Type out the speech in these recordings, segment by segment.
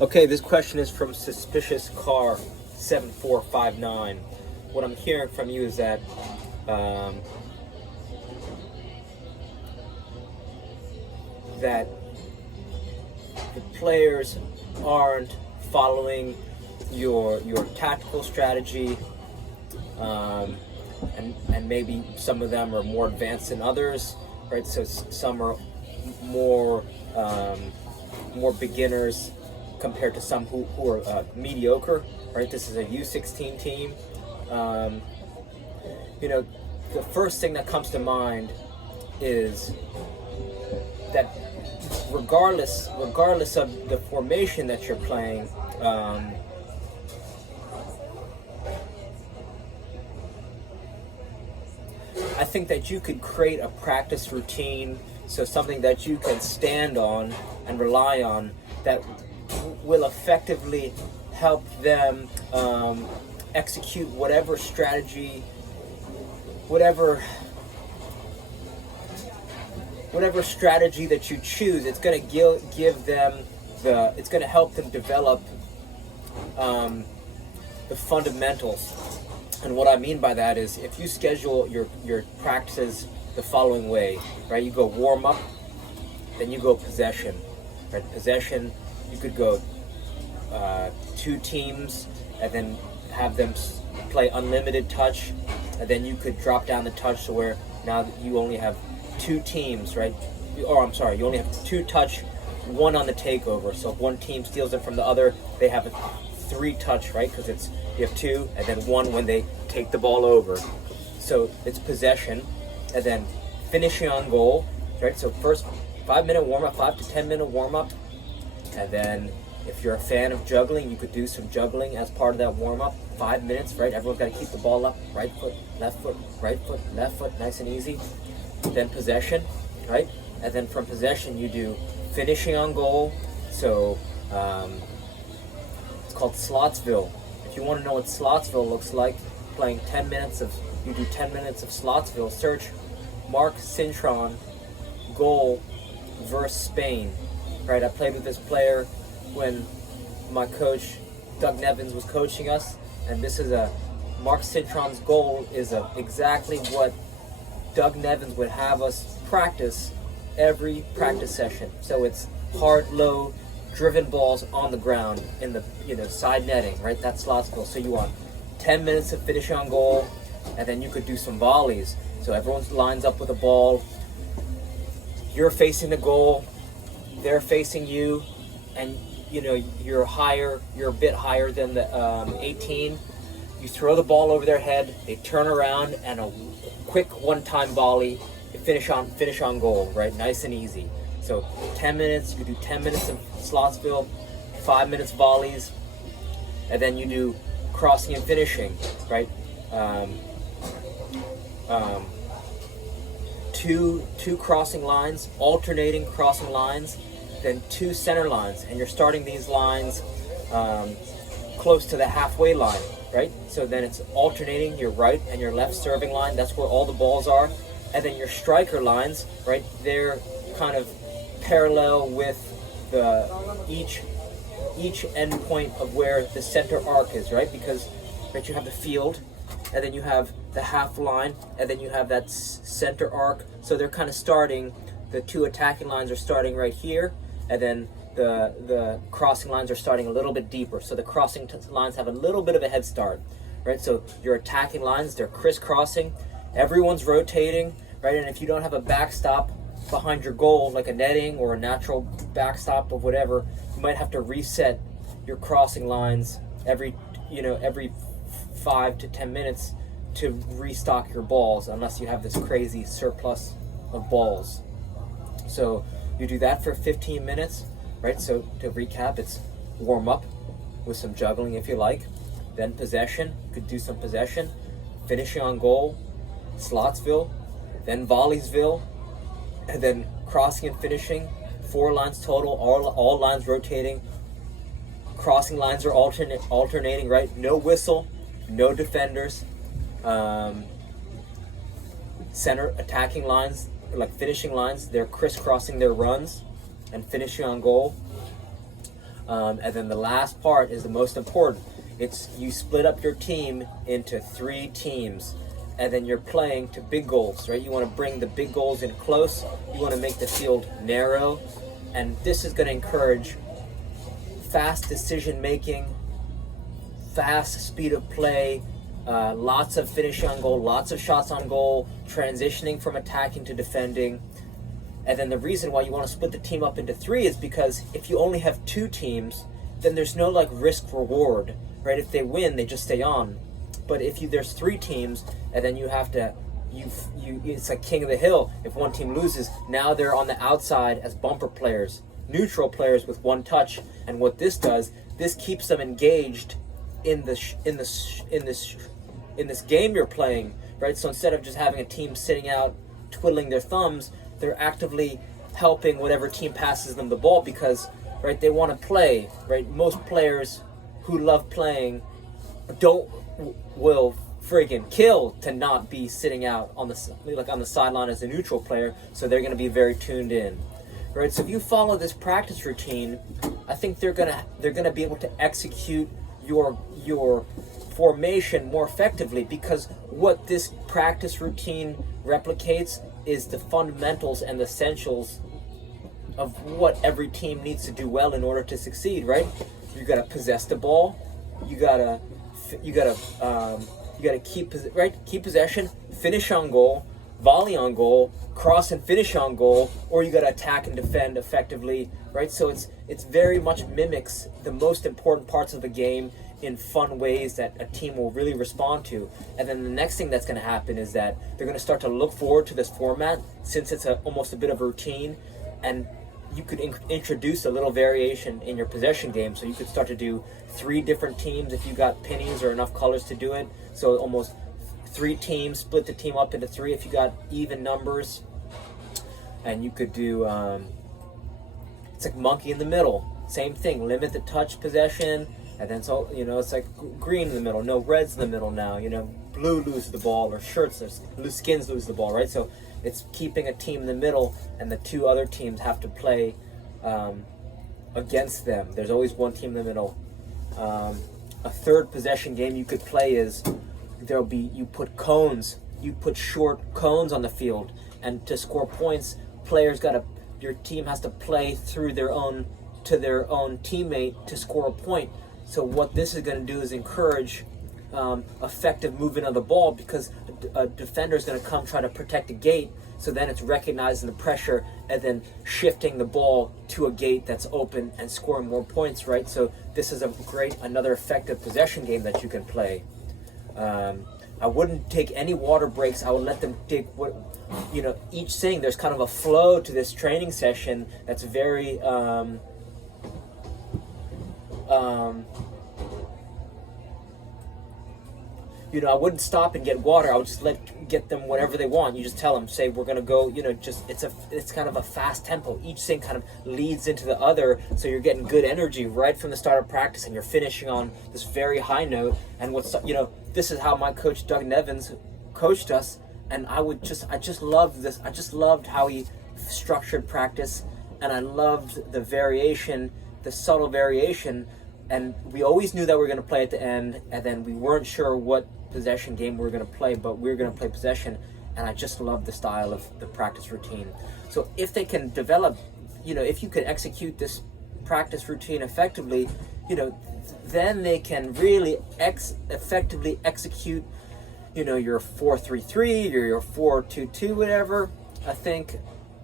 Okay, this question is from Suspicious Car 7459. What I'm hearing from you is that that the players aren't following your tactical strategy, and maybe some of them are more advanced than others, right? So some are more beginners compared to some who are mediocre, right? This is a U16 team. The first thing that comes to mind is that regardless of the formation that you're playing, I think that you could create a practice routine, so something that you can stand on and rely on that will effectively help them execute whatever strategy, whatever strategy that you choose. It's going to give them it's going to help them develop the fundamentals. And what I mean by that is, if you schedule your practices the following way, right? You go warm up, then you go possession, right? Possession, you could go 2 teams and then have them play unlimited touch, and then you could drop down the touch to where now you only have 2 teams, right? Or I'm sorry, you only have 2 touch, 1 on the takeover. So if one team steals it from the other, they have a 3 touch, right? Because you have 2 and then 1 when they take the ball over. So it's possession, and then finishing on goal, right? So first 5-minute warm up, 5 to 10 minute warm up, and then if you're a fan of juggling, you could do some juggling as part of that warm up. 5 minutes, right? Everyone's got to keep the ball up. Right foot, left foot, right foot, left foot, nice and easy. Then possession, right? And then from possession, you do finishing on goal. So it's called Slotsville. If you want to know what Slotsville looks like, playing 10 minutes of, you do 10 minutes of Slotsville, search Mark Cintron goal versus Spain, right? I played with this player when my coach Doug Nevins was coaching us, and this is Mark Cintron's goal is exactly what Doug Nevins would have us practice every practice session. So it's hard, low, driven balls on the ground in the side netting, right? That's Slotsville. So you want 10 minutes of finishing on goal, and then you could do some volleys. So everyone lines up with a ball. You're facing the goal, they're facing you, and you're a bit higher than the 18. You throw the ball over their head, they turn around, and a quick one-time volley, finish on goal, right? Nice and easy. So 10 minutes, you could do 10 minutes of Slotsville, 5 minutes volleys, and then you do crossing and finishing, right? Two crossing lines, alternating crossing lines, then 2 center lines, and you're starting these lines close to the halfway line, right? So then it's alternating your right and your left serving line. That's where all the balls are. And then your striker lines, right? They're kind of parallel with each end point of where the center arc is, right? Because you have the field, and then you have the half line, and then you have that center arc. So they're kind of starting, the 2 attacking lines are starting right here, and then the crossing lines are starting a little bit deeper. So the crossing lines have a little bit of a head start, right? So your attacking lines, they're crisscrossing, everyone's rotating, right? And if you don't have a backstop behind your goal, like a netting or a natural backstop of whatever, you might have to reset your crossing lines every 5 to 10 minutes to restock your balls, unless you have this crazy surplus of balls. So you do that for 15 minutes, right? So to recap, it's warm up with some juggling if you like, then possession, you could do some possession, finishing on goal, Slotsville, then Volleysville, and then crossing and finishing, 4 lines total, all lines rotating, crossing lines are alternating, right? No whistle, no defenders, center attacking lines, like finishing lines, they're crisscrossing their runs and finishing on goal. And then the last part is the most important. It's you split up your team into 3 teams, and then you're playing to big goals, right? You want to bring the big goals in close. You want to make the field narrow, and this is going to encourage fast decision making, fast speed of play, lots of finishing on goal, lots of shots on goal, transitioning from attacking to defending. And then the reason why you want to split the team up into 3 is because if you only have 2 teams, then there's no like risk reward, right? If they win, they just stay on. But if there's 3 teams, and then you have to, it's like king of the hill. If one team loses, now they're on the outside as bumper players, neutral players with 1 touch. And what this does, this keeps them engaged in this game you're playing, right? So instead of just having a team sitting out twiddling their thumbs, they're actively helping whatever team passes them the ball because, right, they want to play, right? Most players who love playing will friggin' kill to not be sitting out on the sideline as a neutral player, so they're going to be very tuned in, right? So if you follow this practice routine, I think they're gonna be able to execute your formation more effectively, because what this practice routine replicates is the fundamentals and the essentials of what every team needs to do well in order to succeed, right? You gotta possess the ball, you gotta keep possession, finish on goal, volley on goal, cross and finish on goal, or you gotta attack and defend effectively, right? So it's very much mimics the most important parts of the game in fun ways that a team will really respond to. And then the next thing that's going to happen is that they're going to start to look forward to this format, since it's almost a bit of a routine, and you could introduce a little variation in your possession game. So you could start to do 3 different teams if you got pennies or enough colors to do it. So almost 3 teams, split the team up into 3 if you got even numbers. And you could do, it's like monkey in the middle. Same thing, limit the touch possession. And then so, it's like green in the middle, no reds in the middle now, blue loses the ball, or skins lose the ball, right? So it's keeping a team in the middle, and the 2 other teams have to play against them. There's always one team in the middle. A third possession game you could play is you put short cones on the field, and to score points, your team has to play through their own teammate to score a point. So what this is going to do is encourage effective movement of the ball, because a defender is going to come try to protect a gate. So then it's recognizing the pressure and then shifting the ball to a gate that's open and scoring more points, right? So this is another effective possession game that you can play. I wouldn't take any water breaks. I would let them take each thing. There's kind of a flow to this training session that's very I wouldn't stop and get water. I would just get them whatever they want. You just tell them, say, we're gonna go, it's kind of a fast tempo. Each thing kind of leads into the other, so you're getting good energy right from the start of practice, and you're finishing on this very high note. And this is how my coach Doug Nevins coached us, and I just loved this. I just loved how he structured practice, and I loved the variation, the subtle variation. And we always knew that we were going to play at the end, and then we weren't sure what possession game we were going to play, but we were going to play possession, and I just loved the style of the practice routine. So if they can develop, if you can execute this practice routine effectively, then they can really effectively execute, your 4-3-3 or your 4-2-2, whatever. I think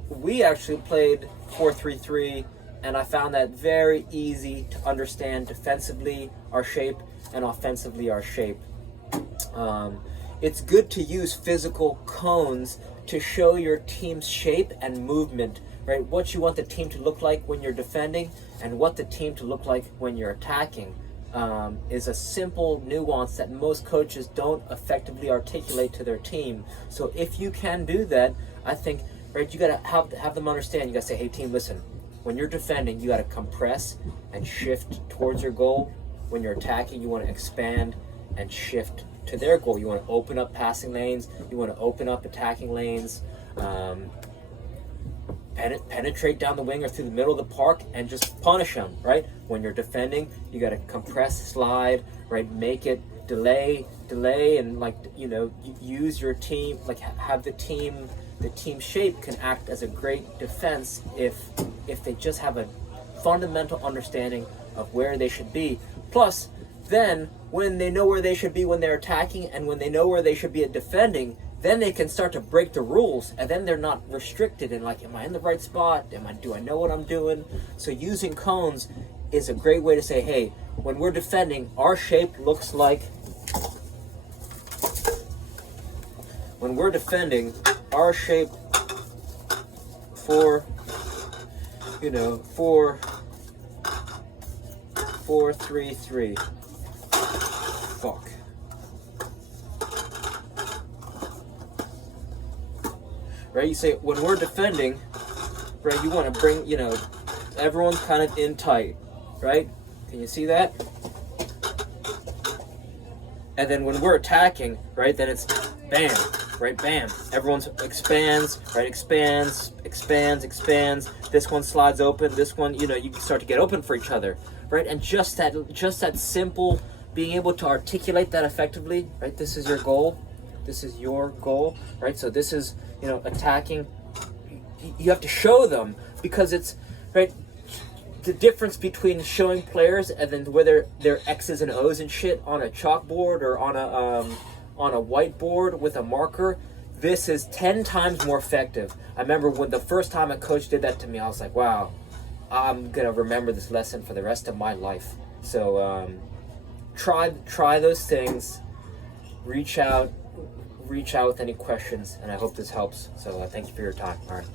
we actually played 4-3-3, and I found that very easy to understand defensively our shape and offensively our shape. It's good to use physical cones to show your team's shape and movement, right? What you want the team to look like when you're defending and what the team to look like when you're attacking is a simple nuance that most coaches don't effectively articulate to their team. So if you can do that, I think, right, you got to have them understand. You got to say, hey team, listen, when you're defending, you got to compress and shift towards your goal. When you're attacking, you want to expand and shift to their goal. You want to open up passing lanes. You want to open up attacking lanes. penetrate down the wing or through the middle of the park and just punish them, right? When you're defending, you got to compress, slide, right? Make it delay, and like, you know, use your team, like have the team shape can act as a great defense if they just have a fundamental understanding of where they should be. Plus, then when they know where they should be when they're attacking, and when they know where they should be at defending, then they can start to break the rules, and then they're not restricted in like, am I in the right spot? Do I know what I'm doing? So using cones is a great way to say, hey, when we're defending, our shape looks like, when we're defending, our shape for, you know, 4-3-3. Fuck. Right, you say when we're defending, right, you want to bring, you know, everyone's kind of in tight, right? Can you see that? And then when we're attacking, right, then it's bam, right, bam. Everyone's expands, right, expands. This one slides open, this one, you know, you can start to get open for each other, right? And just that simple, being able to articulate that effectively, right? This is your goal. This is your goal, right? So this is, you know, attacking. You have to show them, because it's, right, the difference between showing players and then whether they're X's and O's and shit on a chalkboard or on a whiteboard with a marker. This is 10 times more effective. I remember when the first time a coach did that to me, I was like, wow, I'm gonna remember this lesson for the rest of my life. So try those things. Reach out with any questions, and I hope this helps. So thank you for your time. All right.